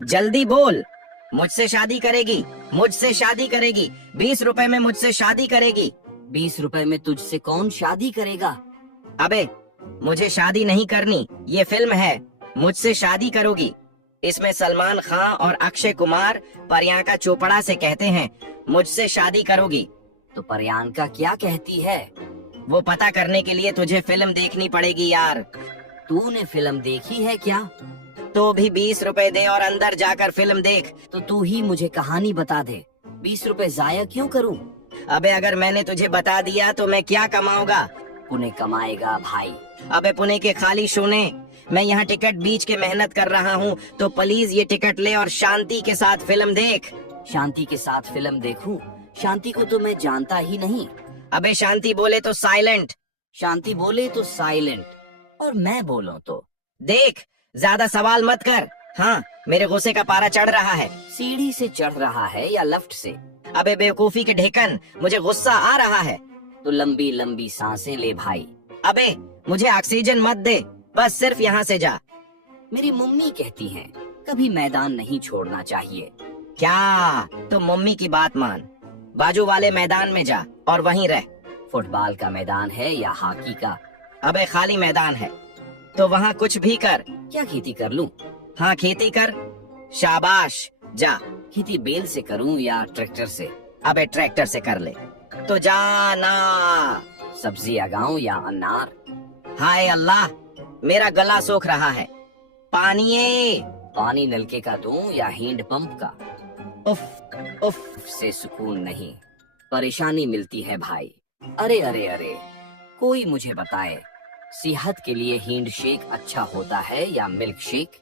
जल्दी बोल। मुझसे शादी करेगी? मुझसे शादी करेगी? 20 रुपए में मुझसे शादी करेगी? 20 रुपए में तुझसे कौन शादी करेगा? अबे मुझे शादी नहीं करनी, ये फिल्म है, मुझसे शादी करोगी। इसमें सलमान खान और अक्षय कुमार प्रियंका चोपड़ा से कहते हैं मुझसे शादी करोगी। तो प्रियंका क्या कहती है? वो पता करने के लिए तुझे फिल्म देखनी पड़ेगी यार। तूने फिल्म देखी है क्या? तो भी 20 रुपए दे और अंदर जाकर फिल्म देख। तो तू ही मुझे कहानी बता दे, 20 रुपए जाया क्यों करूं? अबे अगर मैंने तुझे बता दिया तो मैं क्या कमाऊंगा? पुण्य कमाएगा भाई। अबे पुणे के खाली सुने, मैं यहाँ टिकट बीच के मेहनत कर रहा हूँ, तो प्लीज ये टिकट ले और शांति के साथ फिल्म देख। शांति के साथ फिल्म देखूं? शांति को तो मैं जानता ही नहीं। अबे शांति बोले तो साइलेंट। शांति बोले तो साइलेंट, और मैं बोलूं तो? देख, ज्यादा सवाल मत कर। हाँ, मेरे गुस्से का पारा चढ़ रहा है। सीढ़ी से चढ़ रहा है या लिफ्ट से? अबे बेवकूफी के ढेकन, मुझे गुस्सा आ रहा है। तो लंबी लंबी सांसें ले भाई। अबे मुझे ऑक्सीजन मत दे, बस सिर्फ यहाँ से जा। मेरी मम्मी कहती हैं कभी मैदान नहीं छोड़ना चाहिए। क्या? तो मम्मी की बात मान, बाजू वाले मैदान में जा और वहीं रह। फुटबॉल का मैदान है या हॉकी का? अबे खाली मैदान है, तो वहाँ कुछ भी कर। क्या खेती कर लूं? हाँ खेती कर। शाबाश, जा। खेती बैल से करूं या ट्रैक्टर से? अबे ट्रैक्टर से कर ले। तो जाना। सब्जी उगाऊं या अनार? हाय अल्लाह, मेरा गला सूख रहा है, पानी। पानी नलके का दूं या हैंड पंप का? उफ उफ। से सुकून नहीं, परेशानी मिलती है भाई। अरे अरे अरे, कोई मुझे बताए, सेहत के लिए हैंड शेक अच्छा होता है या मिल्क शेक?